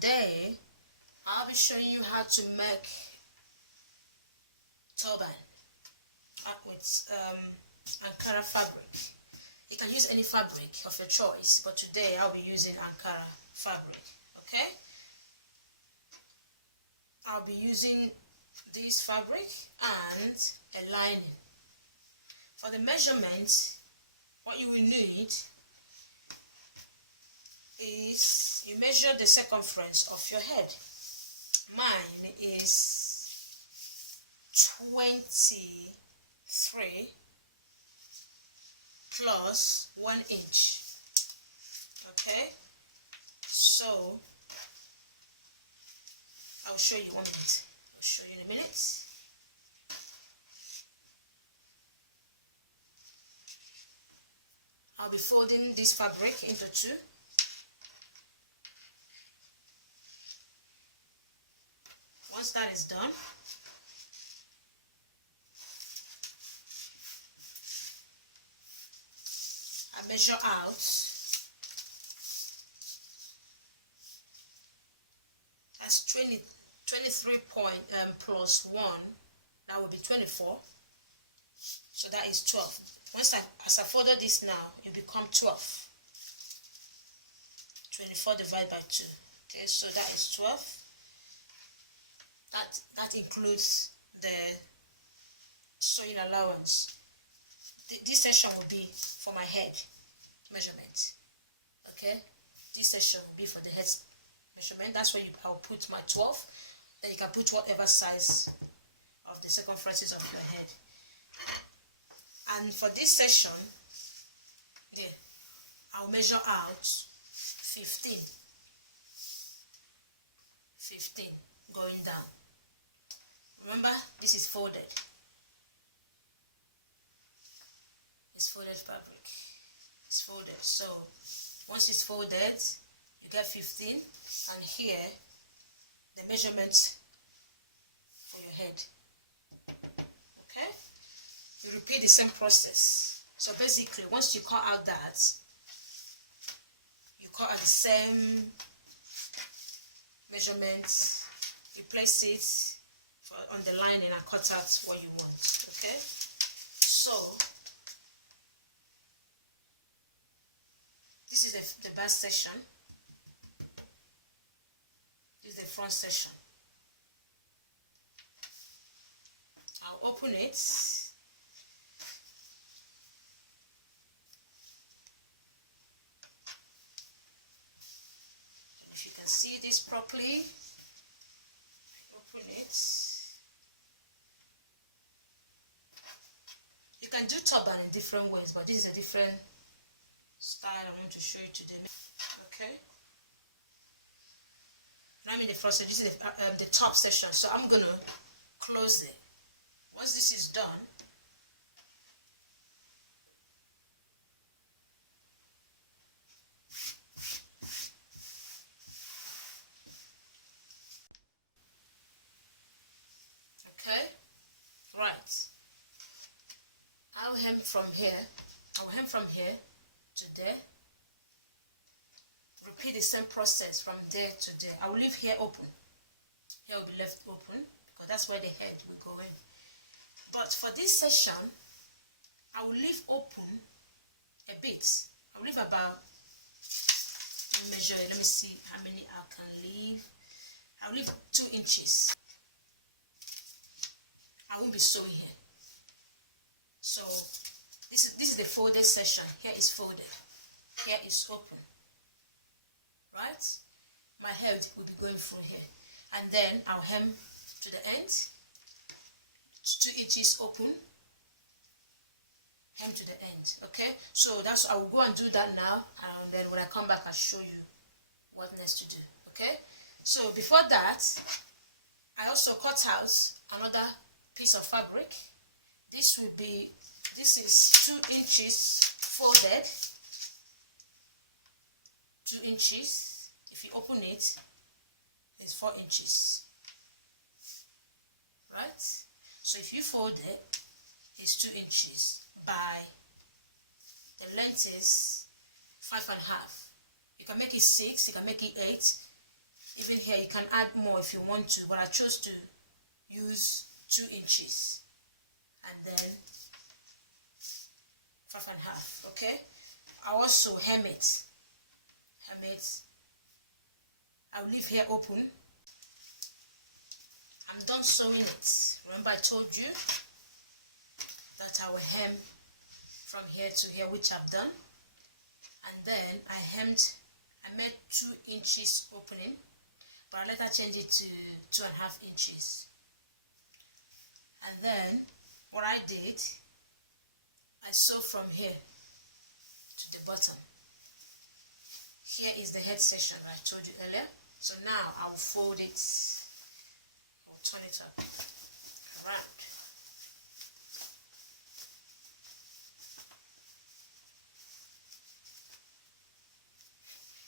today I'll be showing you how to make turban with Ankara fabric. You can use any fabric of your choice, but today I'll be using Ankara fabric. Okay, I'll be using this fabric and a lining. For the measurement, what you will need is you measure the circumference of your head. Mine is 23 plus 1 inch. Okay, so I'll show you 1 minute. I'll show you in a minute. I'll be folding this fabric into two. Once that is done, I measure out that's 23 plus 1, that will be 24, so that is 12. As I folded this now, it become 12. 24 divided by 2. Okay, so that is 12. That includes the sewing allowance. This section will be for my head measurement. Okay, this section will be for the head measurement. That's where I'll put my 12. Then you can put whatever size of the circumferences of your head. And for this section, there, I'll measure out 15 going down. Remember, this is folded. It's folded fabric. It's folded. So once it's folded, you get 15, and here the measurement for your head. Okay? You repeat the same process. So basically, once you cut out that, you cut out the same measurements, you place it on the lining and cut out what you want. Okay, so this is the back section, this is the front section. I'll open it. If you can see this properly, open it. You can do turban in different ways, but this is a different style I want to show you today. Okay, now I'm in the front, so this is the top section, so I'm gonna close it. Once this is done, okay, right, I'll hem from here to there. Repeat the same process from there to there. I will leave here open. Here will be left open because that's where the head will go in. But for this section, I will leave open a bit. I will leave about, measure, let me see how many I can leave. I'll leave 2 inches. I won't be sewing here. So this is the folded section. Here is folded. Here is open. Right? My head will be going through here. And then I'll hem to the end. 2 inches open. Hem to the end. Okay? So I will go and do that now. And then when I come back, I'll show you what next to do. Okay? So before that, I also cut out another piece of fabric. This is 2 inches folded. 2 inches. If you open it, it's 4 inches. Right? So if you fold it, it's 2 inches by the length is 5.5. You can make it 6, you can make it 8. Even here you can add more if you want to, but I chose to use 2 inches and then 5.5. Okay, I also hem it. I'll leave here open. I'm done sewing it. Remember I told you that I will hem from here to here, which I've done. And then I made 2 inches opening, but I later changed it to 2.5 inches. And then what I did, I sewed from here to the bottom. Here is the head section that I told you earlier. So now I will fold it, I'll turn it up around.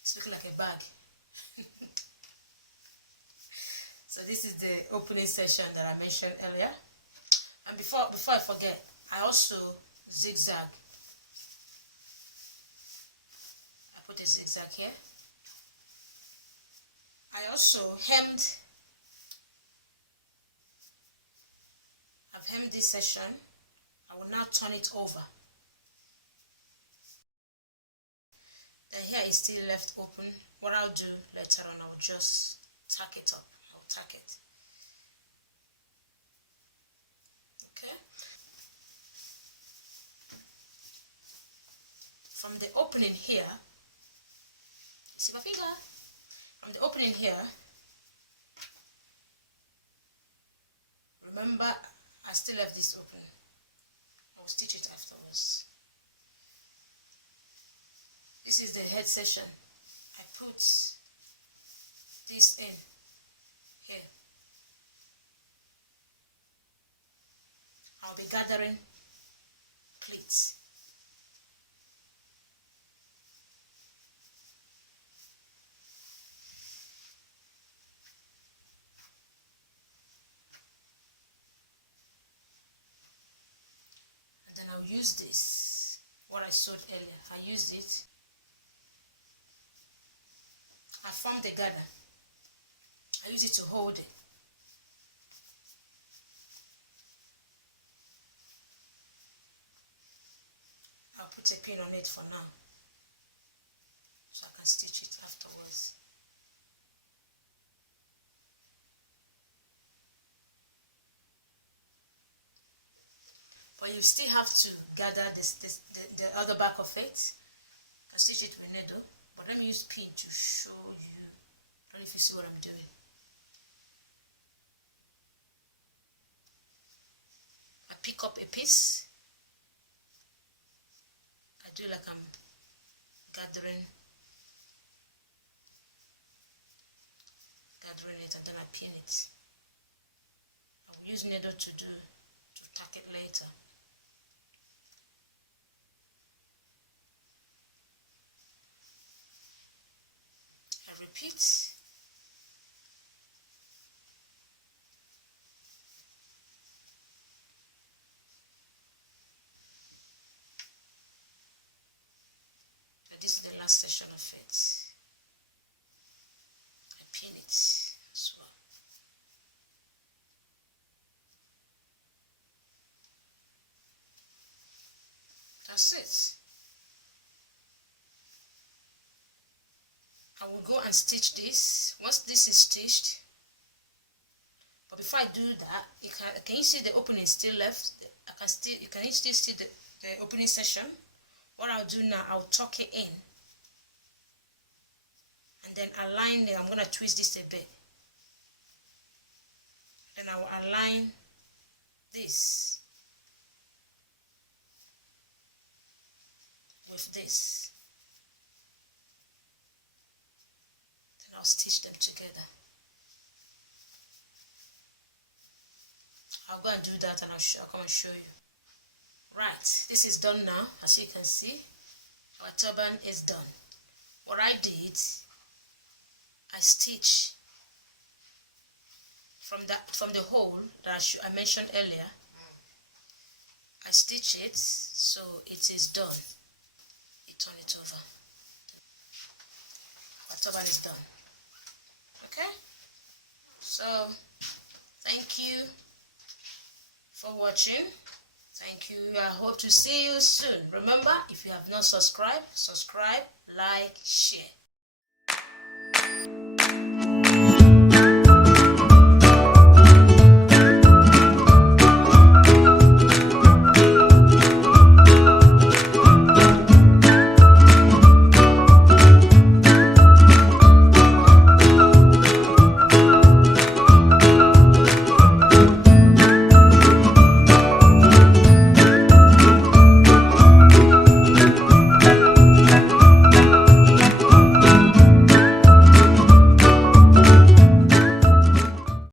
It's looking like a bag. So this is the opening section that I mentioned earlier. And before I forget, I also zigzag. I put a zigzag here. I also hemmed. I've hemmed this section. I will now turn it over. Then here is still left open. What I'll do later on, I'll just tack it up. I'll tack it. Okay. From the opening here, you see my finger? From the opening here, remember I still left this open. I will stitch it afterwards. This is the head section. I put this in here. I'll be gathering pleats. And then I'll use this, what I sewed earlier. I used it. I formed the gather. I use it to hold it. I'll put a pin on it for now, so I can stitch it afterwards. But you still have to gather the other back of it. You can stitch it with needle. But let me use pin to show you. I don't know if you see what I'm doing. I pick up a piece. I do like I'm gathering it, and then I pin it. I will use needle to tack it later. Repeat. And this is the last section of it. I pin it as well. That's it. I will go and stitch this. Once this is stitched, but before I do that, can you see the opening still left? You can still see the opening section. What I'll do now, I'll tuck it in, and then align it. I'm going to twist this a bit. Then I will align this with this. I'll stitch them together. I'll go and do that, and I'll come and show you. Right, this is done now. As you can see, our turban is done. What I did, I stitch from the hole that I mentioned earlier. I stitch it so it is done. You turn it over. Our turban is done. Okay, So thank you for watching. Thank you. I hope to see you soon. Remember, if you have not subscribed, subscribe, like, share.